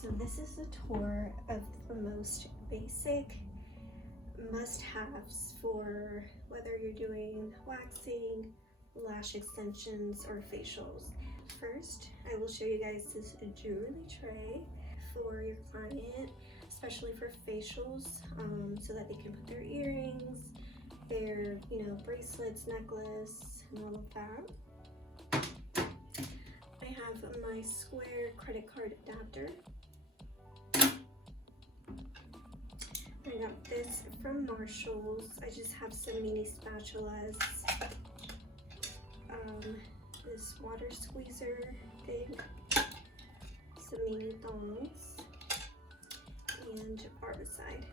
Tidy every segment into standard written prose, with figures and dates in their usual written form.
So this is a tour of the most basic must-haves for whether you're doing waxing, lash extensions, or facials. First, I will show you guys this jewelry tray for your client, especially for facials, so that they can put their earrings, their bracelets, necklace, and all of that. I have my square credit card adapter. I got this from Marshall's. I just have some mini spatulas, this water squeezer thing, some mini thongs, and barbicide.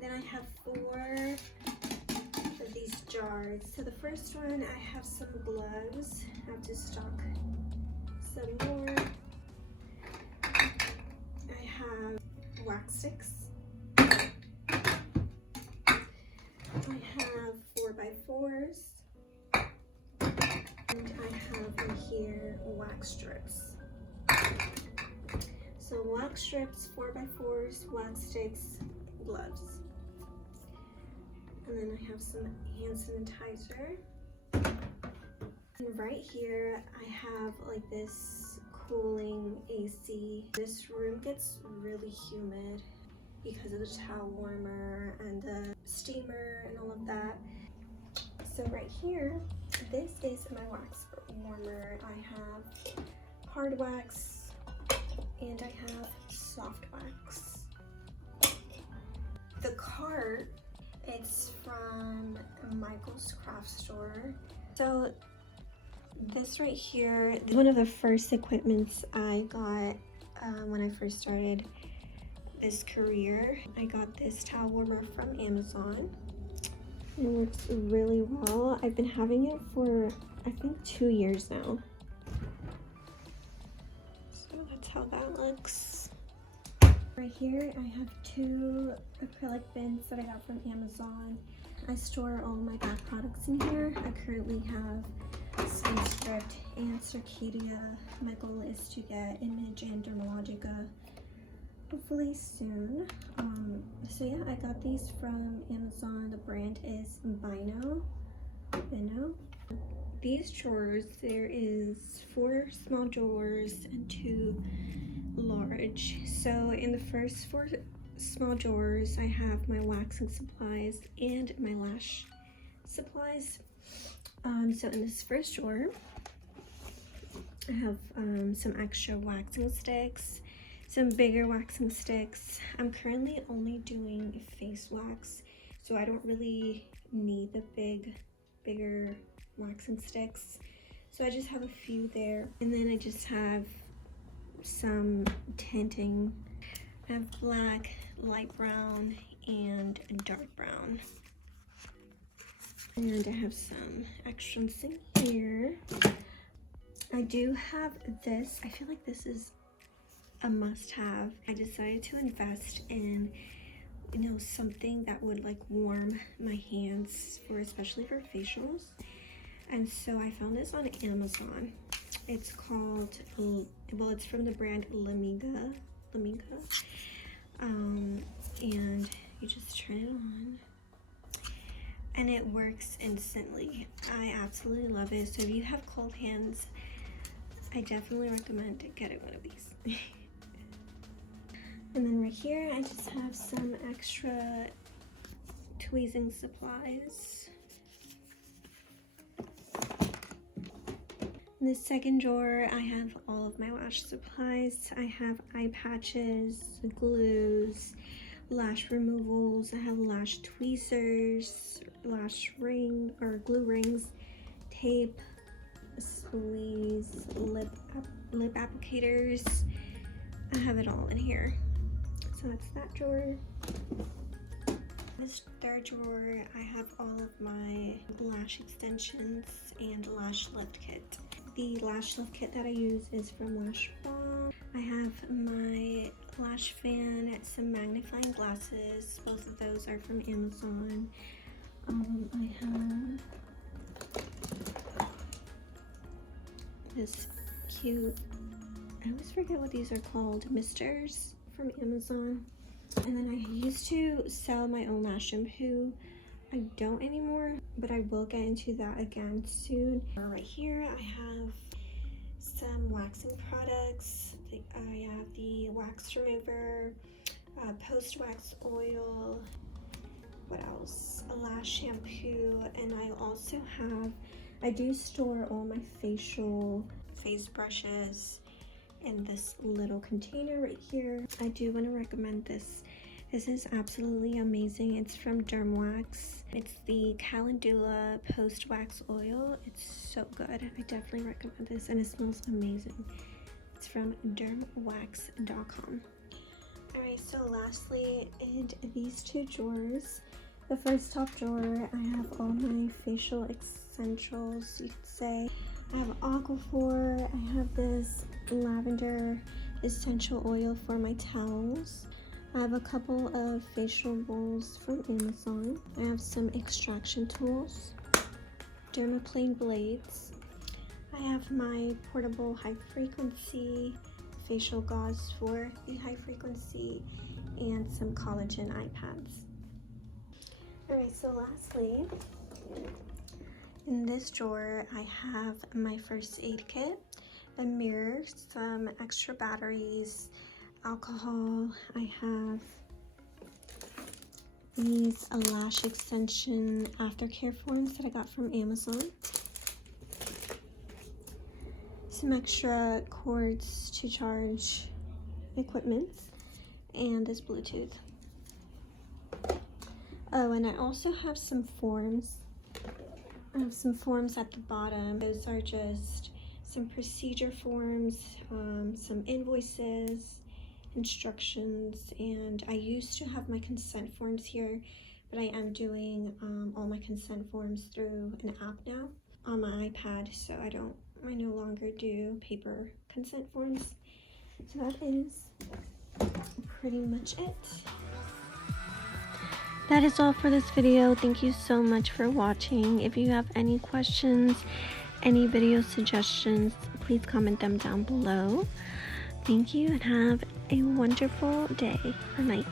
Then I have 4 of these jars. So the first one, I have some gloves. I have to stock some more. I have wax sticks. I have 4x4s. And I have in here wax strips. So wax strips, 4x4s, wax sticks, gloves. And then I have some hand sanitizer. And right here I have like this cooling AC. This room gets really humid because of the towel warmer and the steamer and all of that. So right here, this is my wax warmer. I have hard wax and I have soft wax. The cart, it's from Michael's craft store. So this right here is one of the first equipments I got when I first started this career. I got this towel warmer from Amazon. It works really well. I've been having it for I think 2 years now. So that's how that looks. Right here I have 2 acrylic bins that I got from Amazon. I store all my bath products in here. I currently have Skin Script and Circadia. My goal is to get Image and Dermalogica hopefully soon. So yeah, I got these from Amazon. The brand is Bino. These drawers, there is 4 small drawers and 2 large. So in the first 4 small drawers, I have my waxing supplies and my lash supplies. So in this first drawer, I have some extra waxing sticks, some bigger waxing sticks. I'm currently only doing face wax, so I don't really need the bigger waxing sticks. So I just have a few there. And then I just have some tinting. I have black, light brown, and dark brown. And I have some extras in here. I do have this. I feel like this is a must-have. I decided to invest in something that would like warm my hands, especially for facials. And so I found this on Amazon. It's called, well, it's from the brand Lamiga. And you just turn it on and it works instantly. I absolutely love it. So if you have cold hands, I definitely recommend getting one of these. And then right here, I just have some extra tweezing supplies. In the second drawer, I have all of my lash supplies. I have eye patches, glues, lash removals. I have lash tweezers, lash ring or glue rings, tape, sleeves, lip applicators. I have it all in here. So that's that drawer. This third drawer, I have all of my lash extensions and Lash Lift Kit. The Lash Lift Kit that I use is from Lash Bomb. I have my lash fan, some magnifying glasses. Both of those are from Amazon. I have this cute, I always forget what these are called, misters from Amazon. And then I used to sell my own lash shampoo. I don't anymore, but I will get into that again soon. Right here I have some waxing products. I have the wax remover, post-wax oil, what else, a lash shampoo, and I do store all my face brushes in this little container right here. I do want to recommend this. This is absolutely amazing. It's from Dermwax. It's the Calendula Post Wax Oil. It's so good. I definitely recommend this, and it smells amazing. It's from dermwax.com. Alright, so lastly, in these two drawers, the first top drawer, I have all my facial essentials, you could say. I have Aquaphor. I have this lavender essential oil for my towels. I have a couple of facial bowls from Amazon. I have some extraction tools, dermaplane blades. I have my portable high frequency facial gauze for the high frequency, and some collagen eye pads. Alright, so lastly, in this drawer I have my first aid kit, a mirror, some extra batteries, alcohol. I have these lash extension aftercare forms that I got from Amazon, some extra cords to charge equipment, and this Bluetooth. Oh, and I also have some forms. I have some forms at the bottom. Those are just some procedure forms, some invoices, instructions, and I used to have my consent forms here, but I am doing all my consent forms through an app now on my iPad, so I no longer do paper consent forms. So that is pretty much it. That is all for this video. Thank you so much for watching. If you have any questions, any video suggestions, please comment them down below. Thank you, and have a wonderful day or night.